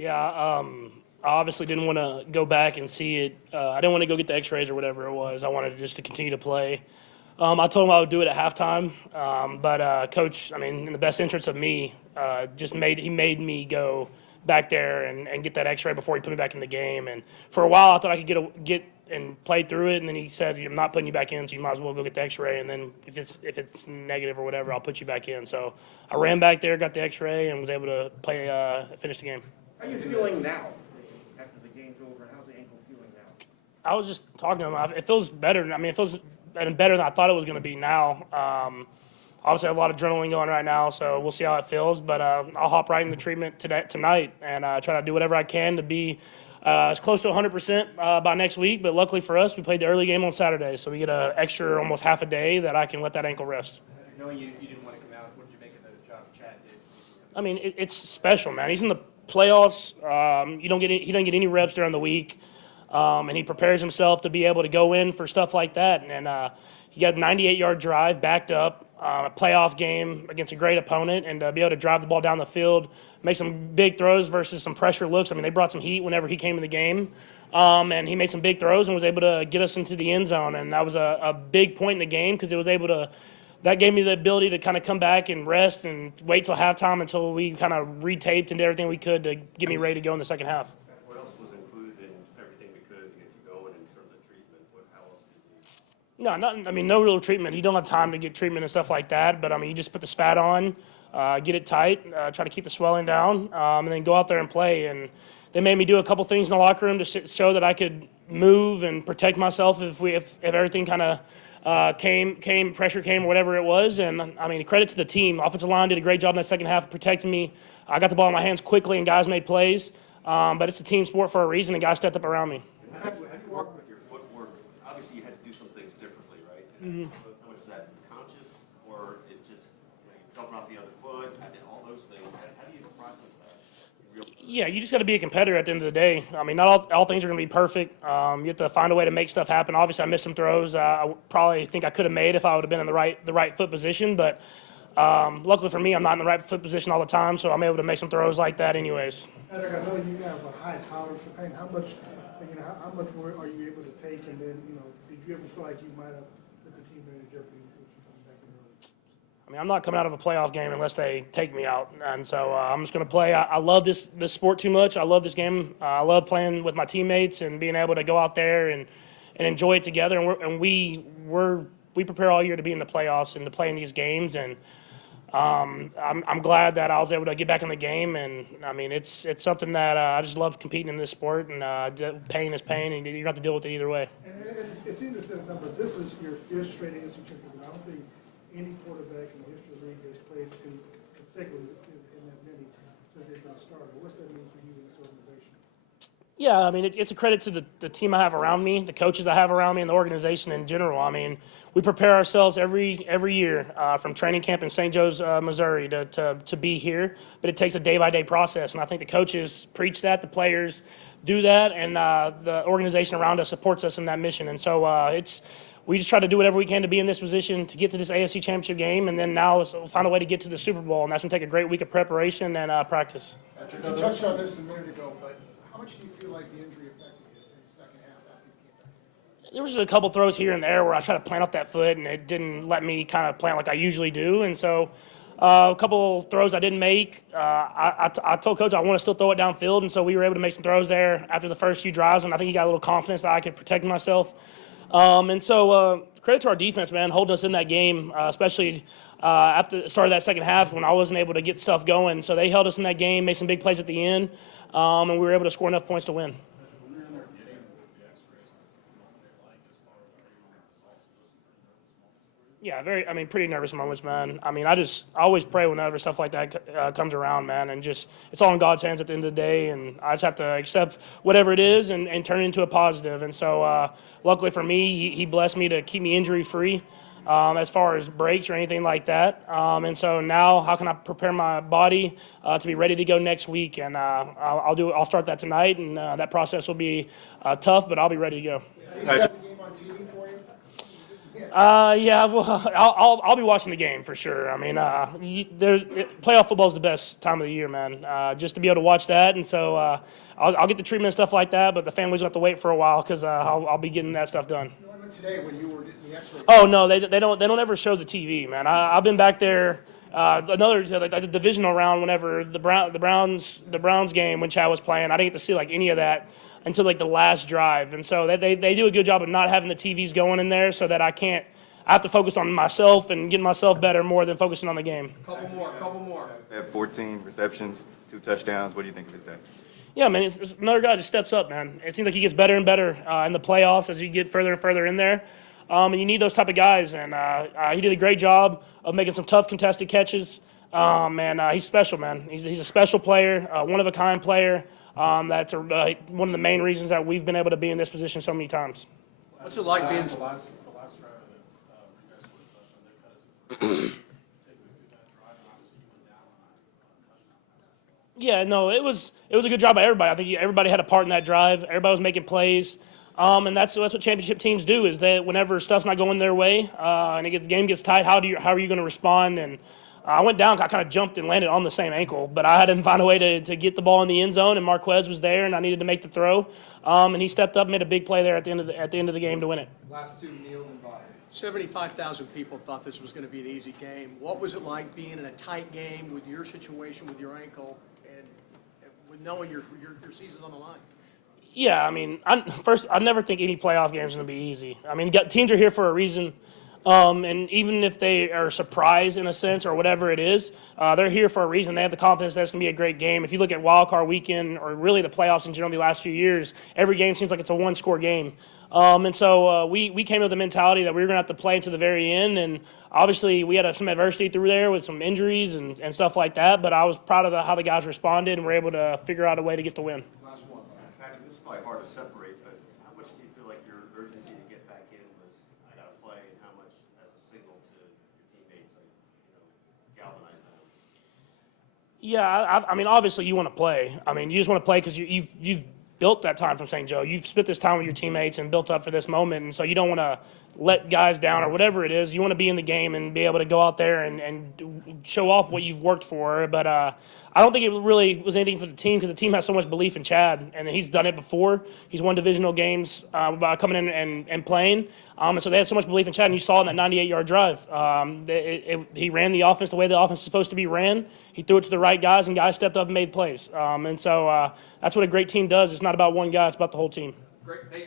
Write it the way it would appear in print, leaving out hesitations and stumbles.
Yeah, I obviously didn't want to go back and see it. I didn't want to go get the X-rays or whatever it was. I wanted just to continue to play. I told him I would do it at halftime, but Coach, I mean, in the best interest of me, he made me go back there and get that X-ray before he put me back in the game. And for a while, I thought I could get and play through it. And then he said, "I'm not putting you back in, so you might as well go get the X-ray. And then if it's negative or whatever, I'll put you back in." So I ran back there, got the X-ray, and was able to finish the game. How are you feeling now after the game's over? How's the ankle feeling now? I was just talking to him. It feels better. I mean, it feels better than I thought it was going to be now. Obviously, I have a lot of adrenaline going right now, so we'll see how it feels. But I'll hop right into treatment tonight and try to do whatever I can to be as close to 100% by next week. But luckily for us, we played the early game on Saturday, so we get an extra almost half a day that I can let that ankle rest. Knowing you didn't want to come out, what did you make of the job Chad did? I mean, it's special, man. He's in the playoffs. He doesn't get any reps during the week. And he prepares himself to be able to go in for stuff like that. And he got a 98-yard drive backed up, a playoff game against a great opponent, and be able to drive the ball down the field, make some big throws versus some pressure looks. I mean, they brought some heat whenever he came in the game. And he made some big throws and was able to get us into the end zone. And that was a big point in the game because that gave me the ability to kind of come back and rest and wait till halftime until we kind of retaped and did everything we could to get me ready to go in the second half. What else was included in everything we could to get you going in terms of treatment? How else did you? No real treatment. You don't have time to get treatment and stuff like that. But, I mean, you just put the spat on, get it tight, try to keep the swelling down, and then go out there and play. And they made me do a couple things in the locker room to show that I could move and protect myself if everything kind of pressure came, or whatever it was. And, I mean, credit to the team. The offensive line did a great job in that second half of protecting me. I got the ball in my hands quickly, and guys made plays. But it's a team sport for a reason, and guys stepped up around me. How do you work with your footwork? Obviously, you had to do some things differently, right? And what is that, conscious, or it just jumping off the other foot, and all those things? How do you process that? Yeah, you just got to be a competitor at the end of the day. I mean, not all things are going to be perfect. You have to find a way to make stuff happen. Obviously, I missed some throws. I probably think I could have made if I would have been in the right foot position, but luckily for me, I'm not in the right foot position all the time, so I'm able to make some throws like that anyways. Patrick, I know you have a high tolerance for pain. How much more are you able to take? And then, did you ever feel like you might have put the team in jeopardy with you coming back in early? I mean, I'm not coming out of a playoff game unless they take me out, and so I'm just going to play. I love this sport too much. I love this game. I love playing with my teammates and being able to go out there and enjoy it together. And we prepare all year to be in the playoffs and to play in these games. And I'm glad that I was able to get back in the game. And I mean, it's something that I just love competing in this sport. And pain is pain, and you have to deal with it either way. And it seems to say a number. This is your fifth straight AFC championship. I don't think any quarterback in the history of the league has played consecutively in that many since they've been started. What's that mean for you in this organization? Yeah, I mean, it's a credit to the team I have around me, the coaches I have around me, and the organization in general. I mean, we prepare ourselves every year from training camp in St. Joe's, Missouri to be here, but it takes a day-by-day process, and I think the coaches preach that, the players do that, and the organization around us supports us in that mission. And so we just try to do whatever we can to be in this position to get to this AFC Championship game, and then now we'll find a way to get to the Super Bowl, and that's going to take a great week of preparation and practice. Patrick, you touched on this a minute ago, but how much do you feel like the injury affected you in the second half after you came back? There was just a couple throws here and there where I tried to plant off that foot, and it didn't let me kind of plant like I usually do. And so a couple throws I didn't make. I told Coach I want to still throw it downfield, and so we were able to make some throws there after the first few drives, and I think he got a little confidence that I could protect myself. And so credit to our defense, man, holding us in that game, especially after the start of that second half when I wasn't able to get stuff going. So they held us in that game, made some big plays at the end, and we were able to score enough points to win. Yeah, pretty nervous moments, man. I mean, I always pray whenever stuff like that comes around, man, and just it's all in God's hands at the end of the day, and I just have to accept whatever it is and turn it into a positive. And so luckily for me, he blessed me to keep me injury-free as far as breaks or anything like that. And so now how can I prepare my body to be ready to go next week? And I'll start that tonight, and that process will be tough, but I'll be ready to go. You set the game on TV for you? Yeah, well, I'll be watching the game for sure. I mean, playoff football is the best time of the year, man. Just to be able to watch that, and so I'll get the treatment and stuff like that. But the families will have to wait for a while because I'll be getting that stuff done. No, I meant today when you were getting the X-ray. Oh no, they don't ever show the TV, man. I've been back there. Like the divisional round, whenever the Browns game when Chad was playing, I didn't get to see like any of that until like the last drive, and so they do a good job of not having the TVs going in there, so that I have to focus on myself and getting myself better more than focusing on the game. Couple more. They have 14 receptions, 2 touchdowns. What do you think of his day? Yeah, man, it's another guy just steps up, man. It seems like he gets better and better in the playoffs as you get further and further in there. And you need those type of guys, and he did a great job of making some tough contested catches. And he's special, man. He's a special player, one-of-a-kind player. That's one of the main reasons that we've been able to be in this position so many times. What's it like being? The last drive that you guys scored a touchdown, they cut it to 3. Take me through that drive, and obviously you went down on that touchdown. Yeah, no, it was a good job by everybody. I think everybody had a part in that drive. Everybody was making plays. And that's what championship teams do, is that whenever stuff's not going their way and the game gets tight, how are you going to respond? And I went down, I kind of jumped and landed on the same ankle, but I had to find a way to get the ball in the end zone, and Marquez was there, and I needed to make the throw. And he stepped up and made a big play there at the end of the game to win it. Last two kneeled and bodied. 75,000 people thought this was going to be an easy game. What was it like being in a tight game with your situation with your ankle and with knowing your season's on the line? Yeah, I mean, I never think any playoff game is going to be easy. I mean, teams are here for a reason. And even if they are surprised in a sense or whatever it is, they're here for a reason. They have the confidence that it's going to be a great game. If you look at wild card weekend or really the playoffs in general the last few years, every game seems like it's a one-score game. And so we came with the mentality that we were going to have to play to the very end. And obviously we had some adversity through there with some injuries and stuff like that. But I was proud of how the guys responded and were able to figure out a way to get the win. Last one. Patrick, this is probably hard to separate, but how much do you feel like your urgency to get back in was, I got to play, and how much as a signal to your teammates, like, galvanize them? Yeah, I mean, obviously you want to play. I mean, you just want to play because you've built that time from St. Joe. You've spent this time with your teammates and built up for this moment, and so you don't want to let guys down or whatever it is. You want to be in the game and be able to go out there and show off what you've worked for. But I don't think it really was anything for the team because the team has so much belief in Chad, and he's done it before. He's won divisional games by coming in and playing. And so they had so much belief in Chad, and you saw it in that 98-yard drive. He ran the offense the way the offense is supposed to be ran. He threw it to the right guys, and guys stepped up and made plays. And so that's what a great team does. It's not about one guy. It's about the whole team. Great. Hey,